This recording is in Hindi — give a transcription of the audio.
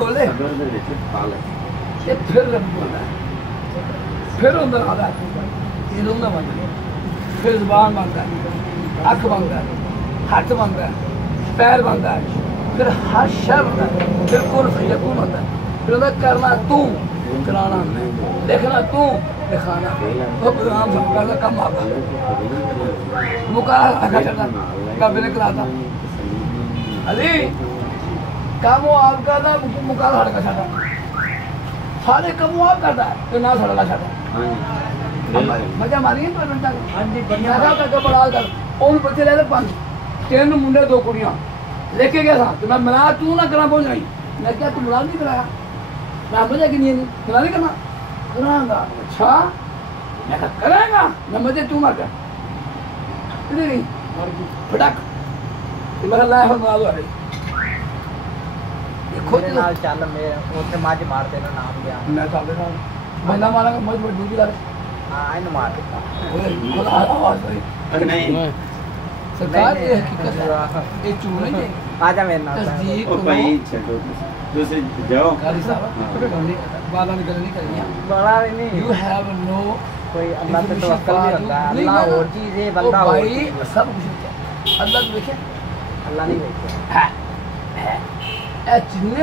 बोले फिर अंदर आता है, ये लूंगा बनता है, फिर जुबान बनता है, अख बनता है, हाथ बनता है, पैर बनता है, फिर हर शय बनता है, फिर कुल फयकून बनता है, फिर उन्हें करना तू, कराना मैं, देखना तू, दिखाना तो प्रोग्राम समझा कम आता मुकाल रखा चलता कभी नहीं कराता अली काम वो आपका था मुकाल हड़का चलता सारे कम वो आप करता है तो ना सड़का चलता मजा मारी पर बनता है बड़ा कर और बच्चे ले पांच तीन मुंडे दो कुड़ियां लेके गया था तो मैं मना तू ना करा पहुंच गई मैं क्या तू मुराद नहीं कराया मैं मजा की नहीं मना नहीं करना करांगा अच्छा मैं कहा कराएगा मैं मजे तू मर कर नहीं फटक मैं कहा लाया बना दो अरे खुद नाल चल मेरे ओथे मज मार देना नाम गया मैं चल देना बंदा मारा मज बड़ दूर लगे हां इन मार देता ओए खुदा आवाज भाई नहीं सरकार ये हकीकत है ये चूर नहीं है आजा मेरे नाल तस्दीक ओ भाई छोड़ो दूसरे जाओ कारी साहब बाला निकल नहीं करिए बड़ा नहीं यू हैव नो कोई अल्लाह पे तवक्कल नहीं होता अल्लाह और चीज है बंदा और भाई सब कुछ है अल्लाह देखे अल्लाह नहीं देखे है जितने